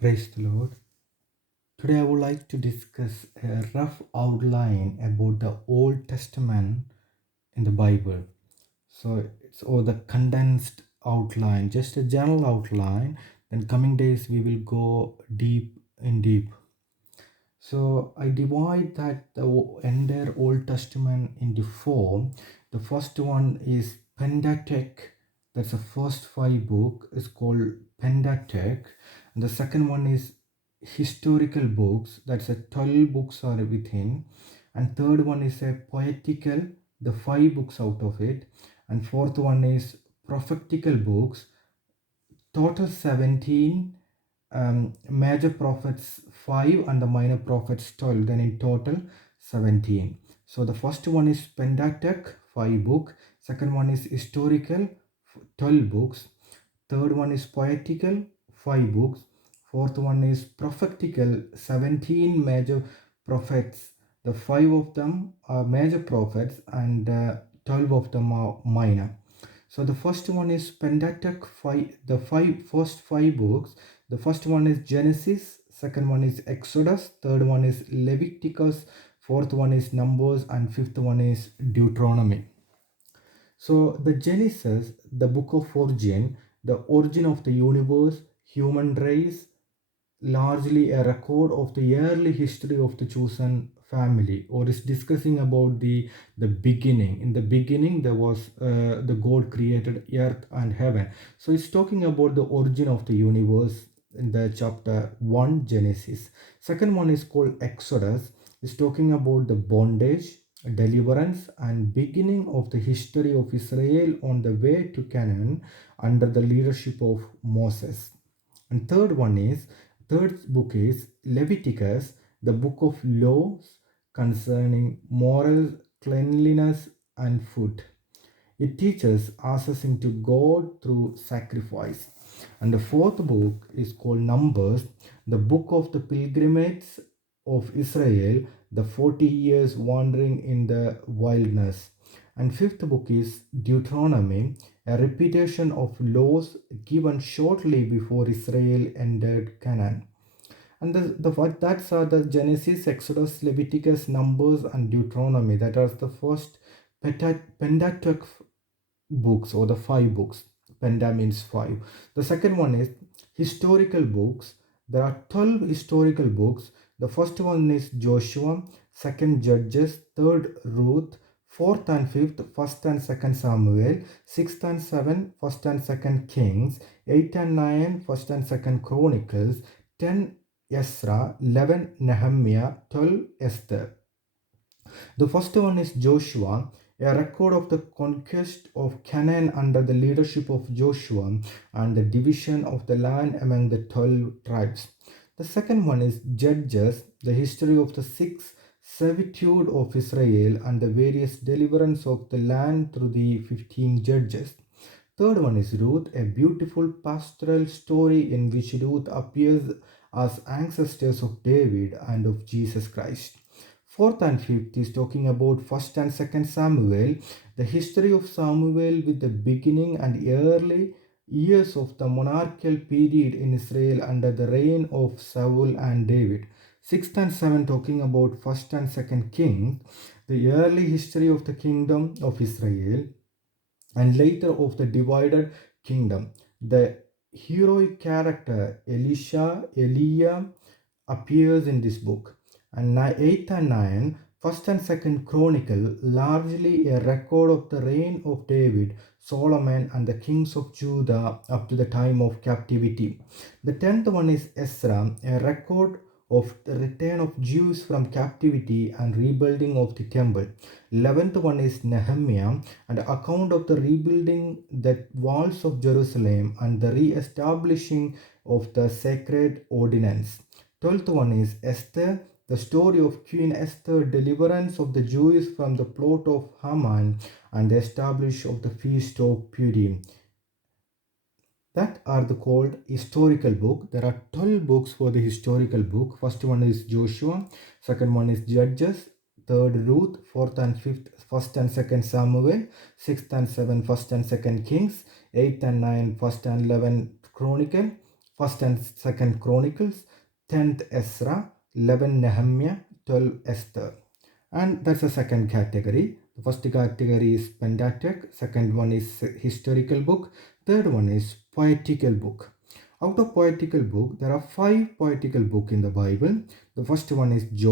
Praise the Lord. Today I would like to discuss a rough outline about the Old Testament in the Bible. So it's all the condensed outline, just a general outline. Then coming days we will go deep. So I divide that the entire Old Testament into four. The first one is Pentateuch. That's the first five book is called Pentateuch. And the second one is historical books. That's a 12 books are within. And third one is a poetical, the five books out of it. And fourth one is prophetical books, total 17, major prophets 5 and the minor prophets 12, then in total 17. So the first one is Pentateuch 5 book, second one is historical 12 books, third one is poetical 5 books, fourth one is prophetical 17 major prophets. The 5 of them are major prophets and 12 of them are minor. So the first one is Pentateuch, the first five books. The first one is Genesis, second one is Exodus, third one is Leviticus, fourth one is Numbers, and fifth one is Deuteronomy. So the Genesis, the book of origin of the universe, human race, largely a record of the early history of the chosen family, or is discussing about the beginning. In the beginning there was the God created earth and heaven. So it's talking about the origin of the universe in the chapter 1 Genesis. Second one is called Exodus. It's talking about the bondage, deliverance, and beginning of the history of Israel on the way to Canaan under the leadership of Moses. And third book is Leviticus, the book of laws concerning moral cleanliness and food. It teaches access into God through sacrifice. And the fourth book is called Numbers, the book of the pilgrimage of Israel, the 40 years wandering in the wilderness. And fifth book is Deuteronomy, a repetition of laws given shortly before Israel entered Canaan. And that's are the Genesis, Exodus, Leviticus, Numbers, and Deuteronomy. That are the first Pentateuch books, or the five books. Penta means five. The second one is historical books. There are 12 historical books. The first one is Joshua, second Judges, third Ruth, fourth and fifth, first and second Samuel, sixth and seventh, first and second Kings, eight and nine, first and second Chronicles, 10 Ezra, 11 Nehemiah, 12 Esther. The first one is Joshua, a record of the conquest of Canaan under the leadership of Joshua and the division of the land among the 12 tribes. The second one is Judges, the history of the six servitude of Israel and the various deliverance of the land through the 15 judges. Third one is Ruth, a beautiful pastoral story in which Ruth appears as ancestors of David and of Jesus Christ. Fourth and fifth is talking about first and second Samuel, the history of Samuel with the beginning and early years of the monarchical period in Israel under the reign of Saul and David. Sixth and seventh talking about first and second Kings, the early history of the kingdom of Israel and later of the divided kingdom. The heroic character Elijah appears in this book. And 8th and 9, 1st and 2nd Chronicle, largely a record of the reign of David, Solomon, and the kings of Judah up to the time of captivity. The 10th one is Ezra, a record of the return of Jews from captivity and rebuilding of the temple. 11th one is Nehemiah, an account of the rebuilding the walls of Jerusalem and the re-establishing of the sacred ordinance. 12th one is Esther, the story of Queen Esther, deliverance of the Jews from the plot of Haman and the establishment of the feast of Purim. That are the called historical book. There are 12 books for the historical book. First one is Joshua, second one is Judges, third Ruth, fourth and fifth, first and second Samuel, sixth and seventh, first and second Kings, eighth and nine, first and 11 Chronicle, 1st and 2nd Chronicles, 10th Ezra, 11 Nehemiah, 12 Esther. And that's the second category. The first category is Pentateuch, second one is historical book, third one is poetical book. Out of poetical book, there are 5 poetical book in the Bible. The first one is Job.